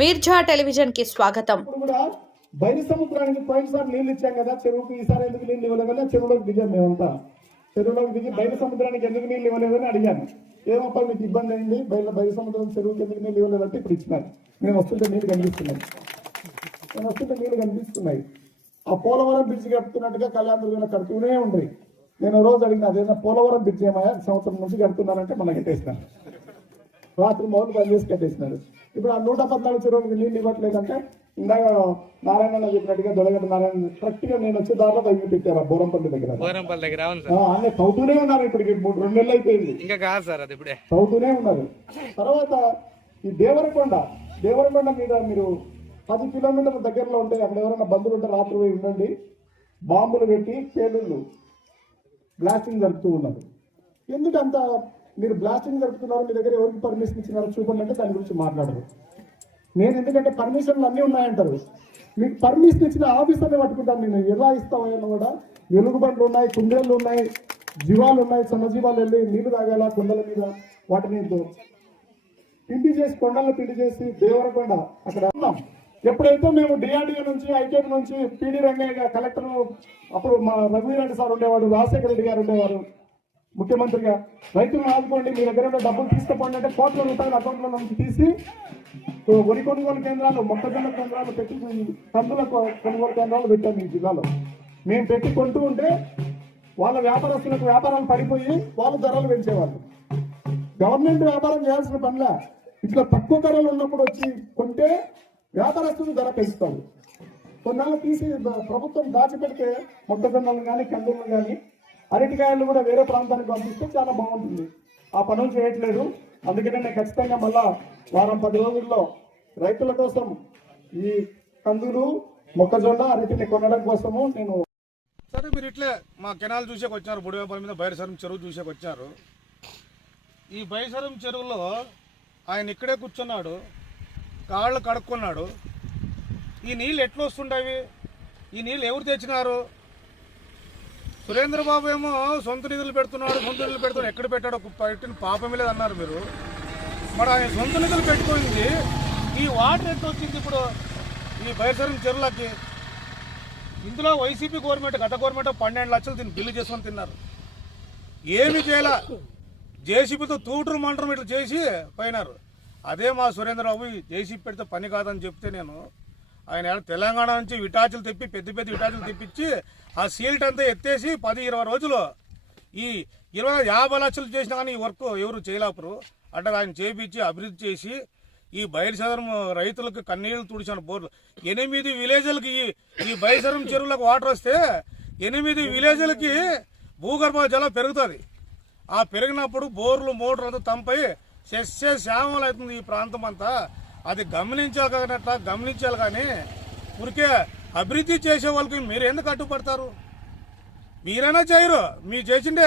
మీర్జా టెలివిజన్కి స్వాగతం కూడా బయట సముద్రానికి పోయినసారి నీళ్ళు ఇచ్చాం కదా చెరువుకి ఈసారి ఎందుకు నీళ్ళు ఇవ్వలేదని చెరువులోకి దిగాం మేమంతా. చెరువులోకి దిగి బయట సముద్రానికి ఎందుకు నీళ్ళు ఇవ్వలేదని అడిగాను. ఏమప్పా మీకు ఇబ్బంది అయింది బయట బయట సముద్రం చెరువుకి ఎందుకు నీళ్ళు ఇవ్వలేదంటే ఇప్పుడు ఇచ్చినారు. మేము వస్తుంటే నీళ్ళు కనిపిస్తున్నాయి. నేను వస్తుంటే నీళ్ళు కనిపిస్తున్నాయి. ఆ పోలవరం బ్రిడ్జ్ కడుతున్నట్టుగా కళ్యాణ కడుతూనే ఉంది నేను రోజు అడిగిన అదేనా పోలవరం బ్రిడ్జ్ ఏమయ్యా సంవత్సరం నుంచి కడుతున్నారంటే మనకి కట్టేసినాను రాత్రి మొదలు పనిచేసి కట్టేసినారు. ఇప్పుడు ఆ నూట పద్నాలుగు చెరువులకు నీళ్ళు ఇవ్వట్లేదంటే ఇందాక నారాయణ చెప్పినట్టుగా దొడగడ్డ నారాయణ కరెక్ట్గా నేను వచ్చే దారిలో బయట పెట్టారు ఆ బోరంపల్లి దగ్గర. బోరంపల్లి దగ్గర అన్నీ తవ్వుతూనే ఉన్నారు ఇప్పటికి మూడు రెండు నెలలు అయిపోయింది. ఇంకా కాదు సార్ అది ఇప్పుడే. తవ్వుతూనే ఉన్నారు. తర్వాత ఈ దేవరకొండ దేవరకొండ మీద మీరు పది కిలోమీటర్ల దగ్గరలో ఉంటే అక్కడ ఎవరైనా బంధువులు ఉంటే రాత్రి పోయి ఉండండి. బాంబులు పెట్టి పేలుళ్ళు బ్లాస్టింగ్ జరుపుతూ ఉన్నారు. ఎందుకంత మీరు బ్లాస్టింగ్ జరుపుతున్నారు మీ దగ్గర ఎవరికి పర్మిషన్ ఇచ్చినారో చూపండి అంటే దాని గురించి మాట్లాడరు నేను ఎందుకంటే పర్మిషన్లు అన్నీ ఉన్నాయంటారు. మీకు పర్మిషన్ ఇచ్చిన ఆఫీసర్ని పట్టుకుంటాను నేను. ఎలా ఇస్తామని కూడా? ఎలుగుబండ్లు ఉన్నాయి కుందేళ్ళు ఉన్నాయి జీవాలు ఉన్నాయి సన్నజీవాలు వెళ్ళి నీళ్ళు తాగేలా కొండల మీద వాటిని పిండి చేసి కొండలను పిండి చేసి దేవరకొండ అక్కడ ఉన్నాం. ఎప్పుడైతే మేము డిఆర్డీఓ నుంచి ఐకేపీ నుంచి పీడీ రంగయ్య కలెక్టర్ అప్పుడు మా రఘువీరెడ్డి సార్ ఉండేవాడు రాజశేఖర రెడ్డి గారు ఉండేవారు. ముఖ్యమంత్రిగా రైతులను ఆదుకోండి మీ దగ్గర డబ్బులు తీసుకుపోండి అంటే కోట్ల రూపాయల అకౌంట్లో నుంచి తీసి వరి కొనుగోలు కేంద్రాలు మొక్కజొన్న కేంద్రాలు పెట్టి కందుల కొనుగోలు కేంద్రాలు పెట్టాం ఈ జిల్లాలో. మేము పెట్టి కొంటూ ఉంటే వాళ్ళ వ్యాపారస్తులకు వ్యాపారాలు పడిపోయి వాళ్ళు ధరలు పెంచేవాళ్ళు. గవర్నమెంట్ వ్యాపారం చేయాల్సిన పనిలా ఇట్లా తక్కువ ధరలు ఉన్నప్పుడు వచ్చి కొంటే వ్యాపారస్తులు ధర పెంచుతారు. కొన్నాళ్ళు తీసి ప్రభుత్వం దాచిపెడితే మొక్కజొన్నలు కానీ కందులను కానీ అరటికాయలు కూడా వేరే ప్రాంతానికి పంపిస్తే చాలా బాగుంటుంది. ఆ పనులు చేయట్లేదు. అందుకనే నేను ఖచ్చితంగా మళ్ళా వారం పది రోజుల్లో రైతుల కోసం ఈ కందులు మొక్కజొన్న అరటిని కొనడం కోసము నేను సరే మీరు ఇట్లే మా కెనాల్ చూసేకి వచ్చారు. బుడివేపల్లి మీద బైరసరం చెరువు చూసేకి వచ్చారు. ఈ బయసరం చెరువులో ఆయన ఇక్కడే కూర్చున్నాడు. కాళ్ళు కడుక్కున్నాడు. ఈ నీళ్ళు ఎట్లా వస్తుండవి ఈ నీళ్ళు ఎవరు తెచ్చినారు? సురేంద్రబాబు ఏమో సొంత నిధులు పెడుతున్నాడు సొంత నిధులు పెడుతున్నాడు. ఎక్కడ పెట్టాడో పెట్టిన పాపం లేదు అన్నారు మీరు. మరి ఆయన సొంత నిధులు పెట్టుకుంది. ఈ వాటర్ ఎంత వచ్చింది ఇప్పుడు? ఈ బయసరం చెరువులకి. ఇందులో వైసీపీ గవర్నమెంట్ గత గవర్నమెంట్ పన్నెండు లక్షలు దీన్ని బిల్లు చేసుకొని తిన్నారు. ఏమి చేయాల. జేసీబీతో తూటరు మంటరం ఇట్లా చేసి పోయినారు. అదే మా సురేంద్రబాబు ఈ జేసీబీ పెడితే పని కాదని చెప్తే నేను ఆయన తెలంగాణ నుంచి విటాచులు తెప్పి పెద్ద పెద్ద విటాచులు తెప్పించి ఆ సీల్ట్ అంతా ఎత్తేసి పది ఇరవై రోజులు ఈ ఇరవై యాభై లక్షలు చేసినా కానీ ఈ వర్క్ ఎవరు చేయలేపరు అంటే ఆయన చేపించి అభివృద్ధి చేసి ఈ బయలుసదరం రైతులకు కన్నీళ్ళు తుడిచిన బోర్లు. ఎనిమిది విలేజ్లకి ఈ ఈ బయలుసదరం చెరువులకు వాటర్ వస్తే ఎనిమిది విలేజ్లకి భూగర్భ జలం పెరుగుతుంది. ఆ పెరిగినప్పుడు బోర్లు మోటార్లు అంతా తంపై శస్య శ్యామలు అవుతుంది ఈ ప్రాంతం అంతా. అది గమనించాలి కానట్లా గమనించాలి కానీ ఉరికే అభివృద్ధి చేసే వాళ్ళకి మీరు ఎందుకు అడ్డుపడతారు? మీరైనా చేయరు. మీరు చేసిండే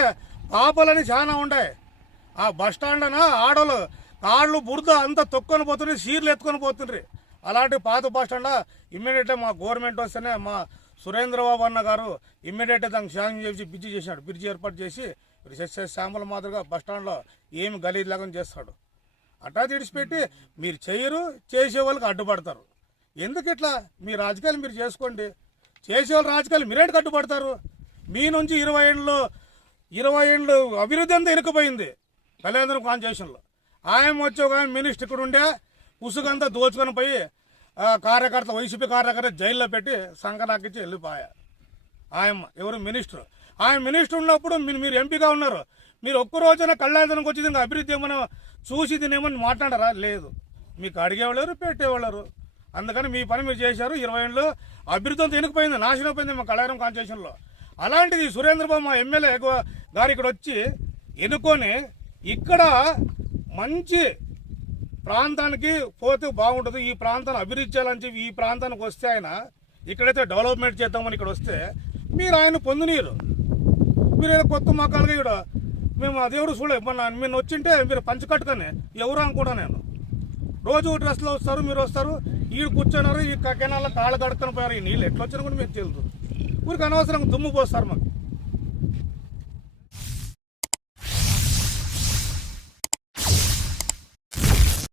పాపలని చాలా ఉంటాయి ఆ బస్ స్టాండ్ అన కాళ్ళు బురద అంతా తొక్కొని పోతుండ్రి సీర్లు ఎత్తుకొని పోతుండ్రి. అలాంటి పాత బస్ స్టాండ్ ఇమ్మీడియట్గా మా గవర్నమెంట్ వస్తేనే మా సురేంద్రబాబు అన్న గారు ఇమ్మీడియట్గా దానికి శాంక్షన్ చేసి బ్రిడ్జి చేశాడు. బ్రిడ్జి ఏర్పాటు చేసి శాంపుల మాదిరిగా బస్ స్టాండ్లో ఏమి గలీజ్ లేకుండా చేస్తాడు. అట్టా తిడిచిపెట్టి మీరు చేయరు చేసే వాళ్ళకి అడ్డుపడతారు. ఎందుకు ఇట్లా మీ రాజకీయాలు మీరు చేసుకోండి. చేసేవాళ్ళు రాజకీయాలు మీరేంటి కట్టుబడతారు? మీ నుంచి ఇరవై ఏళ్ళు ఇరవై ఏళ్ళు అభివృద్ధి అంతా వెనుకపోయింది కళ్యాణ కాన్స్టిట్యూషన్లో ఆయన వచ్చే ఒక మినిస్టర్ ఇక్కడ ఉండే ఉసుగంతా దోచుకొని పోయి ఆ, కార్యకర్త వైసీపీ కార్యకర్త జైల్లో పెట్టి సంకనాకిచ్చి వెళ్ళిపోయా. ఆయమ్మ ఎవరు? మినిస్టర్. ఆయన మినిస్టర్ ఉన్నప్పుడు మీరు మీరు ఎంపీగా ఉన్నారు. మీరు ఒక్క రోజున కళ్యాణానికి వచ్చి అభివృద్ధి ఏమైనా చూసి తినేమని మాట్లాడరా? లేదు. మీకు అడిగేవాళ్ళు పెట్టేవాళ్ళు అందుకని మీ పని మీరు చేశారు. ఇరవై ఏళ్ళు అభివృద్ధి అంతా వెనుకపోయింది నాశనం పోయింది మా కళారం కాన్స్టిట్యూషన్లో. అలాంటిది సురేంద్రబాబు మా ఎమ్మెల్యే గారు ఇక్కడ వచ్చి ఎన్నుకొని ఇక్కడ మంచి ప్రాంతానికి పోతే బాగుంటుంది ఈ ప్రాంతాన్ని అభివృద్ధి చేయాలని చెప్పి ఈ ప్రాంతానికి వస్తే ఆయన ఇక్కడైతే డెవలప్మెంట్ చేద్దామని ఇక్కడ వస్తే మీరు ఆయన పొందునీరు. మీరు ఏదో కొత్త మకాలుగా ఇక్కడ మేము అదేవరు చూడలేదు. మొన్న మీరు వచ్చింటే మీరు పంచకట్టుకనే ఎవరు అనుకుంటా నేను. రోజు డ్రెస్లో వస్తారు మీరు వస్తారు ఈడు కూర్చున్నారు ఈ కెనాల్లో కాళ్ళు కడుక్కొని పోయారు ఈ నీళ్ళు ఎట్లా వచ్చినా కూడా మీకు తెలుసు ఊరికి అనవసరంగా దుమ్ము పోస్తారు మాకు.